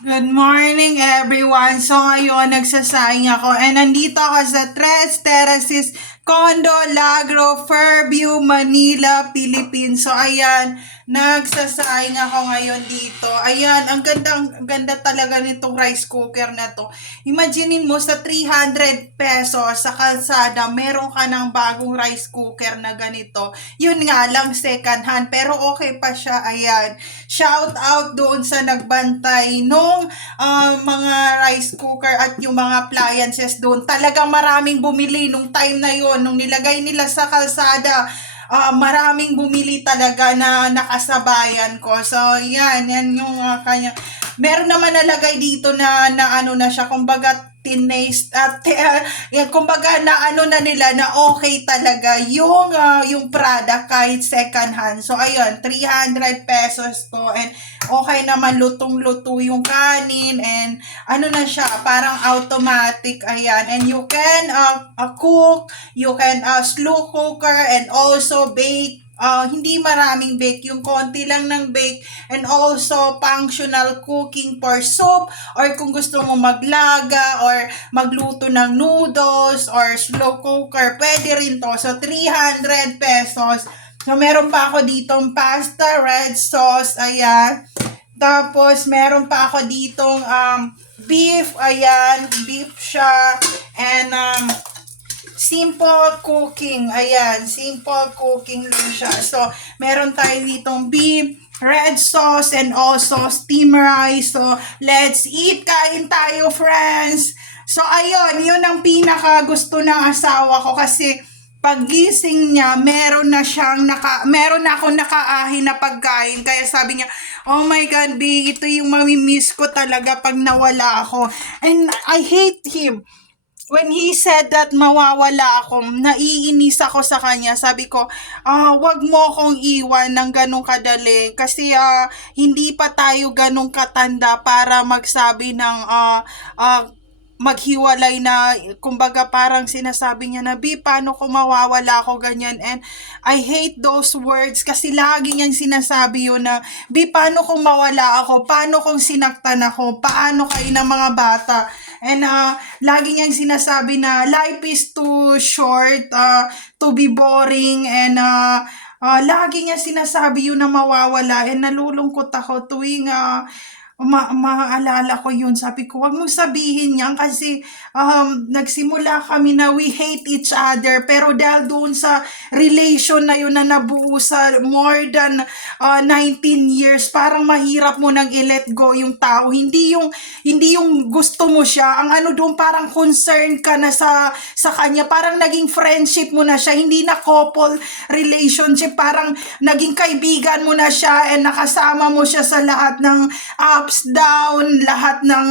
Good morning everyone! So ngayon nagsasaing ako and nandito ako sa Tres Terraces Condo Lagro, Fairview, Manila, Philippines. So ayan, nagsasaing ako ngayon dito. Ayan, ang ganda talaga nitong rice cooker na to. Imaginein mo sa 300 pesos sa kalsada, meron ka ng bagong rice cooker na ganito. Yun nga lang second hand pero okay pa siya. Ayan, shout out doon sa nagbantay nung mga rice cooker at yung mga appliances doon. Talagang maraming bumili nung time na yon, nung nilagay nila sa kalsada. Maraming bumili talaga na nakasabayan ko. So, yan yung kanya. Meron naman nalagay dito na ano na siya, kumbaga tinaste at yan, kumbaga na ano na nila na okay talaga yung product kahit second hand. So ayun, 300 pesos to and okay naman, lutong-luto yung kanin and ano na siya, parang automatic. Ayan, and you can cook, you can slow cooker and also bake. Hindi maraming bake, yung konti lang ng bake, and also functional cooking for soup, or kung gusto mo maglaga or magluto ng noodles or slow cooker, pwede rin to. So 300 pesos. So meron pa ako ditong pasta, red sauce, ayan. Tapos meron pa ako ditong beef, ayan, beef siya, and simple cooking. Ayan, simple cooking lang siya. So, meron tayo ditong beef, red sauce, and also steam rice. So, let's eat. Kain tayo, friends. So, ayun, yun ang pinaka gusto ng asawa ko kasi paggising niya, meron na akong nakaahin na pagkain. Kaya sabi niya, oh my God, B, ito yung mamimiss ko talaga pag nawala ako. And I hate him when he said that mawawala ako, naiinis ako sa kanya. Sabi ko, wag mo akong iwan ng ganong kadali kasi hindi pa tayo ganong katanda para magsabi ng maghiwalay na, kumbaga parang sinasabi niya na, B, paano ko mawawala ako ganyan, and I hate those words kasi lagi niyang sinasabi yun na, B, paano kung mawala ako, paano kung sinaktan ako, paano kayo ng mga bata, and lagi niyang sinasabi na life is too short to be boring, and lagi niya sinasabi yun na mawawala, and nalulungkot ako tuwing maaalala ko yun. Sabi ko, wag mong sabihin yan kasi nagsimula kami na we hate each other, pero dahil doon sa relation na yun na nabuo sa more than 19 years, parang mahirap mo nang i-let go yung tao. Hindi yung gusto mo siya. Ang ano doon, parang concerned ka na sa kanya. Parang naging friendship mo na siya. Hindi na couple relationship. Parang naging kaibigan mo na siya and nakasama mo siya sa lahat ng ups, down, lahat ng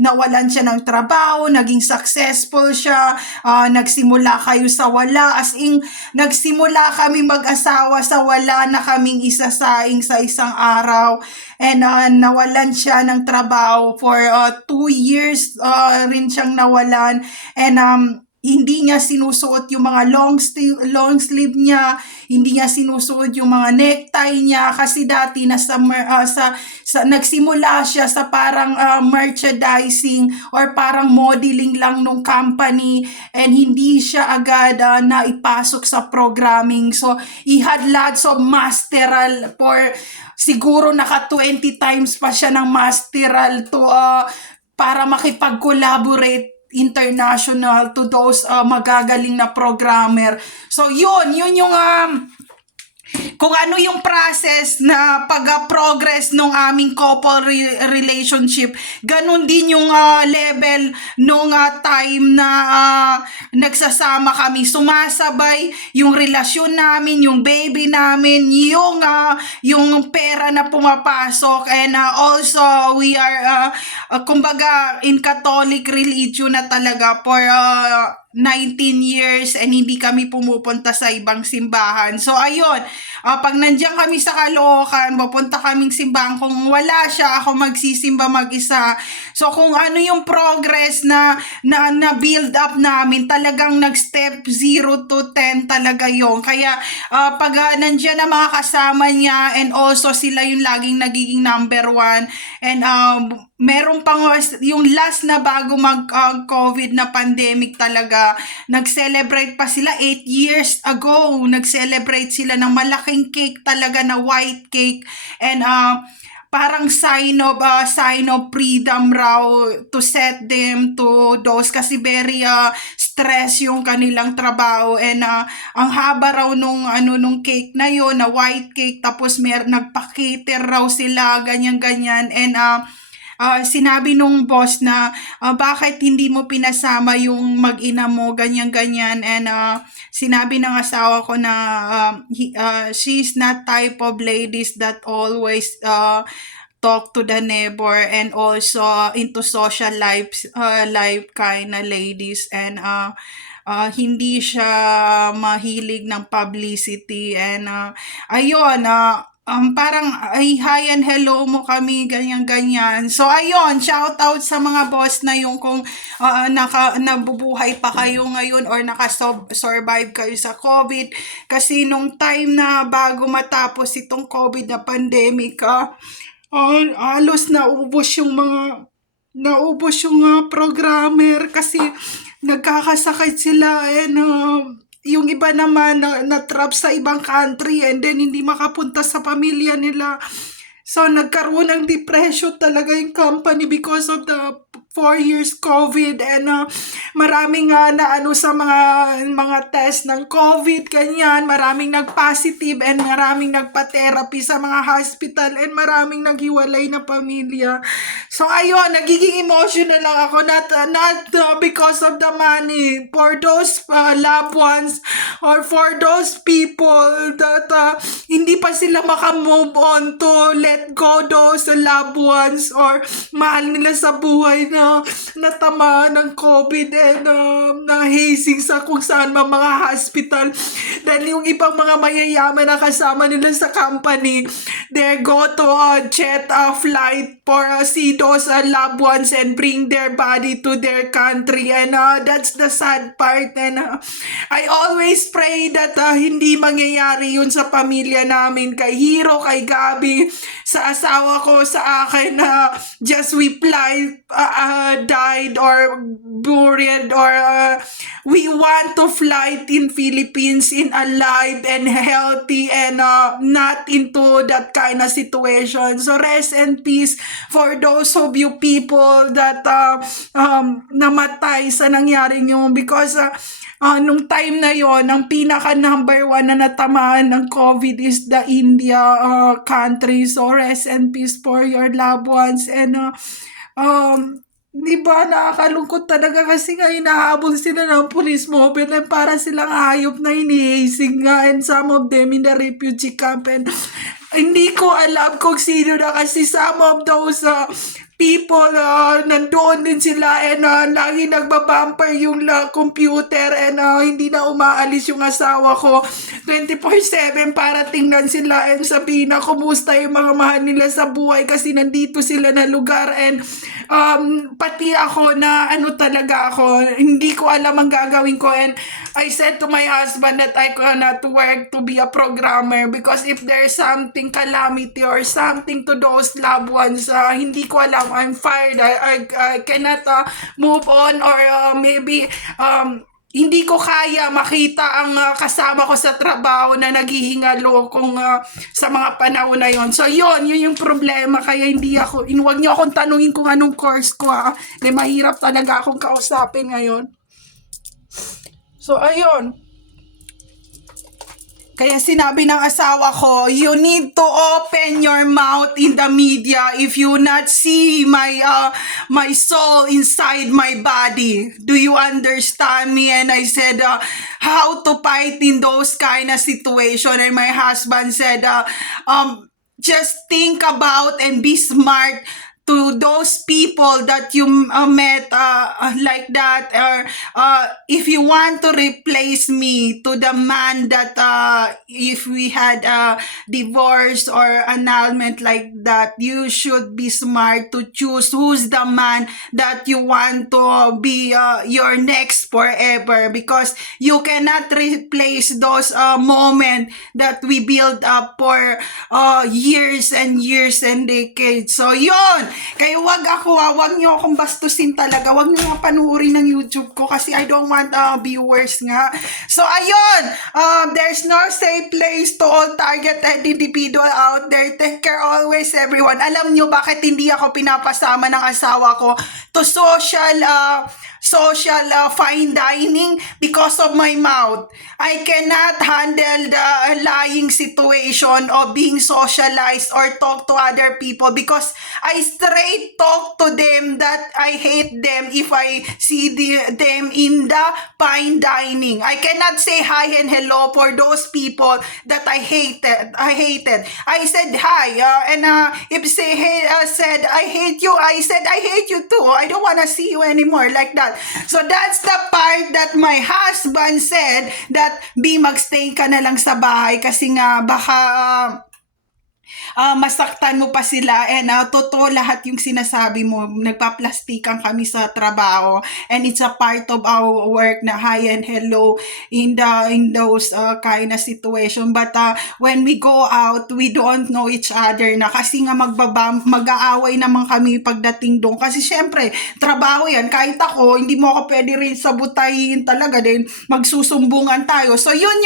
nawalan siya ng trabaho, naging successful siya, nagsimula kayo sa wala, as in, nagsimula kami mag-asawa sa wala na kaming isasaing sa isang araw, and nawalan siya ng trabaho for 2 years rin siyang nawalan, and hindi niya sinusuot yung mga long sleeve niya, hindi niya sinusuot yung mga necktie niya kasi dati nagsimula siya sa parang merchandising or parang modeling lang nung company, and hindi siya agad naipasok sa programming. So he had lots of masteral for siguro naka 20 times pa siya ng masteral to para makipag-collaborate international to those magagaling na programmer. So yun yung kung ano yung process na pag-progress ng aming couple relationship, ganun din yung level nung time na nagsasama kami. Sumasabay yung relasyon namin, yung baby namin, yung pera na pumapasok, and also we are kumbaga in Catholic religion na talaga for 19 years, and hindi kami pumupunta sa ibang simbahan. So ayun, pag nandiyan kami sa Caloocan, pupunta kaming simbahan. Kung wala siya, ako magsisimba mag-isa. So kung ano yung progress na build up namin, talagang nag-step 0 to 10 talaga yon. Kaya pag nandiyan na mga kasama niya, and also sila yung laging nagiging number one. And meron pang yung last na bago mag-COVID na pandemic talaga, nag-celebrate pa sila 8 years ago. Nag-celebrate sila ng malaking cake talaga na white cake. And parang sign of freedom raw to set them to those, kasi very stress yung kanilang trabaho. And ang haba raw nung cake na yon, na white cake, tapos nagpa-cater raw sila, ganyan. And sinabi nung boss na bakit hindi mo pinasama yung mag-ina mo, ganyan. And sinabi ng asawa ko na she's not type of ladies that always talk to the neighbor, and also into social life kind na ladies. And hindi siya mahilig ng publicity. And ayun, parang ay hi and hello mo kami, ganyan. So ayun, shout out sa mga boss na yung kung nabubuhay pa kayo ngayon or naka-survive kayo sa COVID. Kasi nung time na bago matapos itong COVID na pandemic, halos naubos yung programmer kasi nagkakasakit sila. And yung iba naman na-trap sa ibang country, and then hindi makapunta sa pamilya nila. So nagkaroon ng depression talaga yung company because of the 4 years COVID. And maraming naano sa mga test ng COVID, ganyan. Maraming nag-positive, and maraming nagpa-therapy sa mga hospital, and maraming naghiwalay na pamilya. So ayun, nagiging emotional lang ako, not because of the money, for those loved ones, or for those people that hindi pa sila makamove on to let go those loved ones or mahal nila sa buhay na natamaan ng COVID, and nahasing sa kung saan mga hospital. Dahil yung ibang mga mayayaman na kasama nila sa company, they go to jet flight for see those loved ones and bring their body to their country. And that's the sad part. And I always pray that hindi mangyayari yun sa pamilya namin, kay Hero, kay Gabi, sa asawa ko, sa akin, just we died or buried, or we want to fly in Philippines in alive and healthy, and not into that kind of situation. So rest in peace for those of you people that namatay sa nangyari nyo, because nung time na yon, ang pinaka number 1 na natamaan ng COVID is the India country. So rest in peace for your loved ones. And di ba, nakakalungkot talaga kasi nga hinahabol sila ng police mobile, and para silang hayop na hinihasing nga, and some of them in the refugee camp. And hindi ko alam kung sino na, kasi some of those people, nandoon din sila, and lagi nagbabumper yung computer, and hindi na umaalis yung asawa ko 24/7 para tingnan sila and sabihin na kumusta yung mga mahal nila sa buhay, kasi nandito sila na lugar. And pati ako na talaga ako, hindi ko alam ang gagawin ko. And I said to my husband that I cannot work to be a programmer, because if there's something calamity or something to those loved ones, hindi ko alam, I'm fired, I cannot move on, or maybe hindi ko kaya makita ang kasama ko sa trabaho na naghihingalo kung sa mga panahon na yon. So yun yung problema, kaya huwag niyo akong tanungin kung anong course ko, mahirap talaga akong kausapin ngayon. So ayun, kaya sinabi ng asawa ko, you need to open your mouth in the media if you not see my soul inside my body. Do you understand me? And I said, how to fight in those kind of situation. And my husband said, just think about and be smart to those people that you met like that, or if you want to replace me to the man that if we had a divorce or annulment like that, you should be smart to choose who's the man that you want to be your next forever, because you cannot replace those moments that we build up for years and years and decades. So yun, kaya wag nyo akong bastusin talaga, wag nyo nga panuorin ng YouTube ko kasi I don't want viewers nga. So ayun, there's no safe place to all targeted individual out there. Take care always, everyone. Alam nyo bakit hindi ako pinapasama ng asawa ko to social fine dining? Because of my mouth. I cannot handle the lying situation of being socialized or talk to other people, because I straight talk to them that I hate them if I see them in the fine dining. I cannot say hi and hello for those people that I hated. I said hi, and if say hey, said I hate you, I said I hate you too. I don't want to see you anymore, like that. So that's the part that my husband said that magstay ka na lang sa bahay kasi nga baka masaktan mo pa sila, and totoo lahat yung sinasabi mo. Nagpaplastikan kami sa trabaho, and it's a part of our work na hi and hello in those kind of situation. But when we go out, we don't know each other na, kasi nga mag-aaway naman kami pagdating doon, kasi syempre trabaho yan. Kahit ako, hindi mo ako pwede rin sabutayin talaga, din magsusumbungan tayo. So yun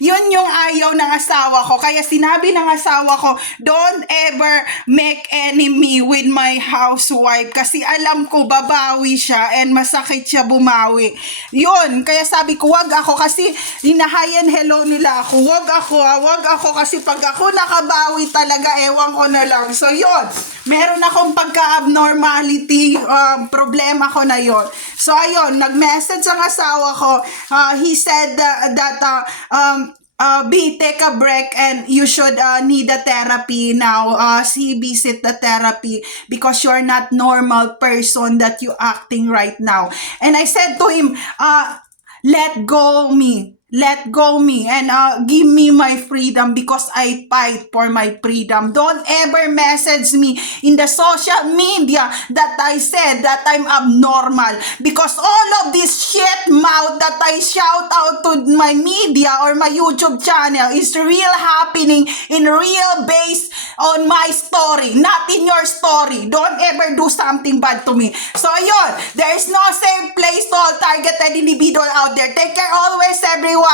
yung ayaw ng asawa ko, kaya sinabi ng asawa ko, don't ever make enemy with my housewife, kasi alam ko babawi siya and masakit siya bumawi. Yun, kaya sabi ko wag ako, kasi hinahayan hello nila ako. Wag ako kasi pag ako nakabawi talaga, ewan ko na lang. So yun, meron akong pagka-abnormality, problema ko na yun. So ayun, nag-message ang asawa ko. He said that take a break and you should need a therapy now. He visit the therapy because you're not normal person that you acting right now. And I said to him, let go me and give me my freedom, because I fight for my freedom. Don't ever message me in the social media that I said that I'm abnormal, because all of this shit mouth that I shout out to my media or my YouTube channel is real happening in real base on my story, not in your story. Don't ever do something bad to me. So yun, there is no safe place to all targeted individual out there. Take care always, everyone.